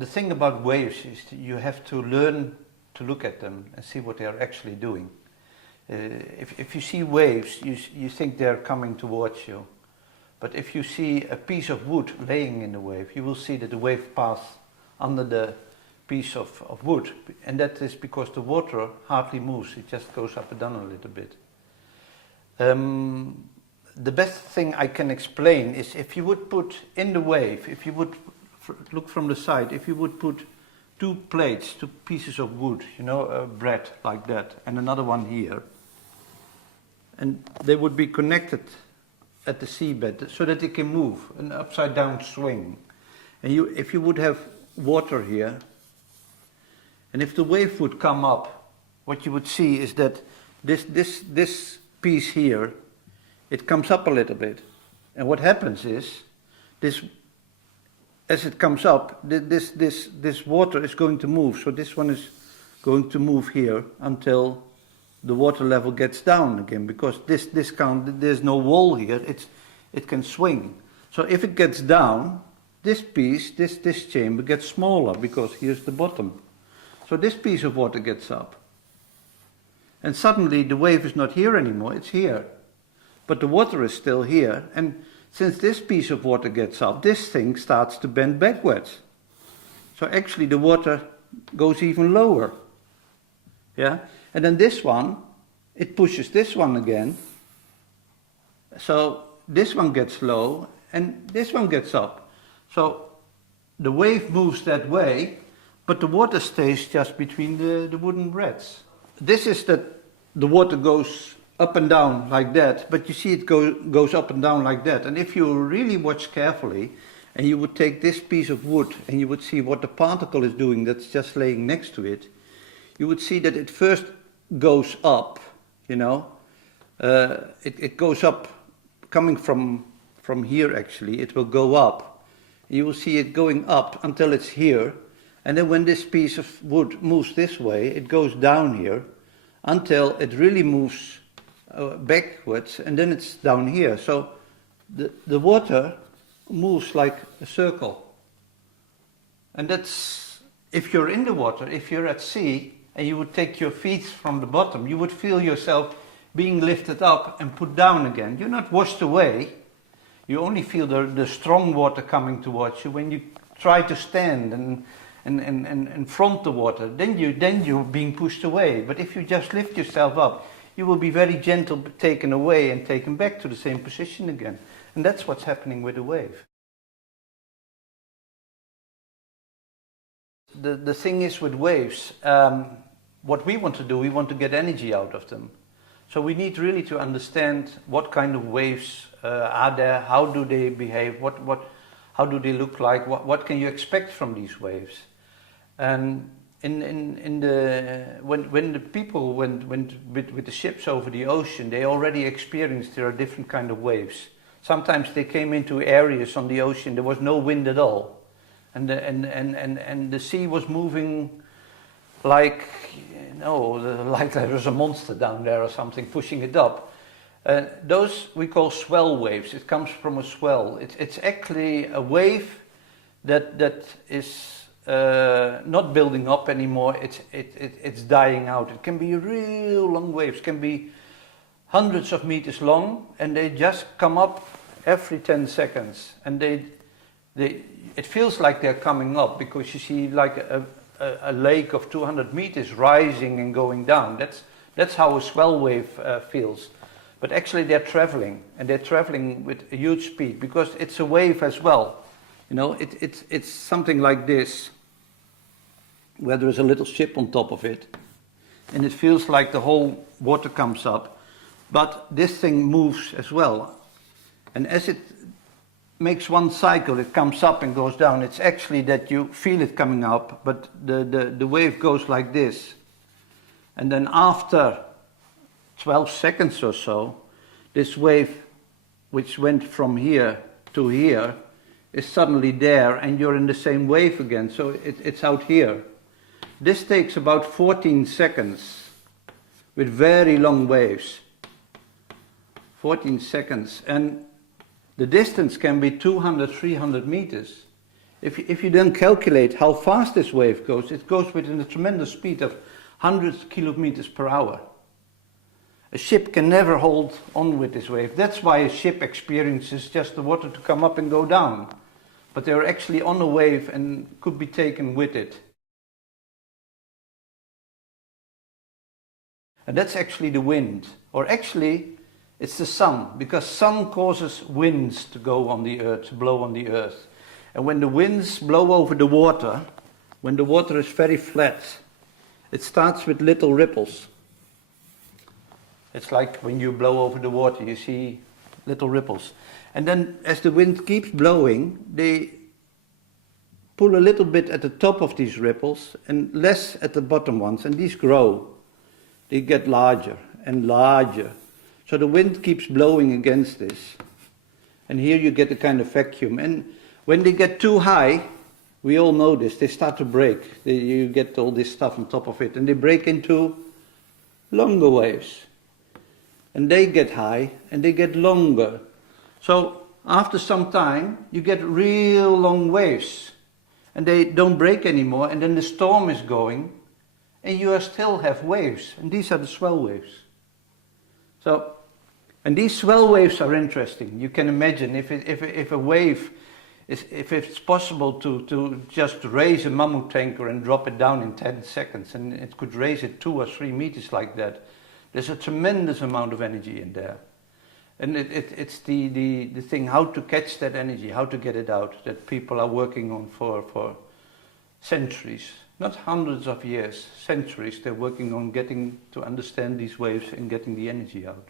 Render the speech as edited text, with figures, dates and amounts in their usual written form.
the thing about waves is that you have to learn to look at them and see what they are actually doing. If you see waves, you think they're coming towards you. But if you see a piece of wood laying in the wave, you will see that the wave passes under the piece of wood. And that is because the water hardly moves, it just goes up and down a little bit. The best thing I can explain is if you would put in the wave, if you would look from the side, if you would put two plates, two pieces of wood, you know, bread like that, and another one here, and they would be connected at the seabed so that they can move, an upside down swing. And if you would have water here, and if the wave would come up, what you would see is that this piece here, it comes up a little bit. And what happens is, as it comes up, this water is going to move. So this one is going to move here until the water level gets down again, because there's no wall here, it can swing. So if it gets down, this piece, this chamber gets smaller, because here's the bottom. So this piece of water gets up. And suddenly the wave is not here anymore, it's here. But the water is still here, and since this piece of water gets up, this thing starts to bend backwards. So actually the water goes even lower. Yeah? And then this one, it pushes this one again. So this one gets low and this one gets up. So the wave moves that way, but the water stays just between the wooden breads. This is that the water goes up and down like that, but you see it goes up and down like that. And if you really watch carefully, and you would take this piece of wood and you would see what the particle is doing that's just laying next to it, you would see that it first goes up, you know. It goes up, coming from here actually, it will go up. You will see it going up until it's here, and then when this piece of wood moves this way, it goes down here until it really moves backwards, and then it's down here. So the water moves like a circle. And that's, if you're in the water, if you're at sea, and you would take your feet from the bottom, you would feel yourself being lifted up and put down again. You're not washed away. You only feel the strong water coming towards you when you try to stand and front the water. Then you're being pushed away. But if you just lift yourself up, you will be very gentle, taken away and taken back to the same position again. And that's what's happening with the wave. The thing is with waves, what we want to do, we want to get energy out of them. So we need really to understand what kind of waves are there, how do they behave, how do they look like, what can you expect from these waves. And when the people went with the ships over the ocean, they already experienced there are different kind of waves. Sometimes they came into areas on the ocean, there was no wind at all. And the sea was moving like, like there was a monster down there or something pushing it up. Those we call swell waves. It comes from a swell. It's actually a wave that is not building up anymore. It's dying out. It can be real long waves. Can be hundreds of meters long, and they just come up every 10 seconds. And it feels like they're coming up because you see like a lake of 200 meters rising and going down. That's how a swell wave feels. But actually they're traveling, and they're traveling with a huge speed because it's a wave as well. You know, it's something like this, where there's a little ship on top of it, and it feels like the whole water comes up, but this thing moves as well. And as it makes one cycle, it comes up and goes down. It's actually that you feel it coming up, but the wave goes like this. And then after 12 seconds or so, this wave, which went from here to here, is suddenly there, and you're in the same wave again, so it's out here. This takes about 14 seconds with very long waves. 14 seconds, and the distance can be 200, 300 meters. If you then calculate how fast this wave goes, it goes within a tremendous speed of 100 kilometers per hour. A ship can never hold on with this wave. That's why a ship experiences just the water to come up and go down. But they're actually on a wave and could be taken with it. And that's actually the wind. Or actually, it's the sun, because sun causes winds to go on the earth, to blow on the earth. And when the winds blow over the water, when the water is very flat, it starts with little ripples. It's like when you blow over the water, you see little ripples. And then as the wind keeps blowing, they pull a little bit at the top of these ripples and less at the bottom ones, and these grow. They get larger and larger. So the wind keeps blowing against this. And here you get a kind of vacuum. And when they get too high, we all know this, they start to break. You get all this stuff on top of it, and they break into longer waves. And they get high, and they get longer. So after some time, you get real long waves. And they don't break anymore, and then the storm is going, and you still have waves. And these are the swell waves. So, and these swell waves are interesting. You can imagine if a wave, if it's possible to just raise a mammoth tanker and drop it down in 10 seconds, and it could raise it 2 or 3 meters like that, there's a tremendous amount of energy in there. And it's the thing, how to catch that energy, how to get it out, that people are working on for centuries. Not hundreds of years, centuries. They're working on getting to understand these waves and getting the energy out.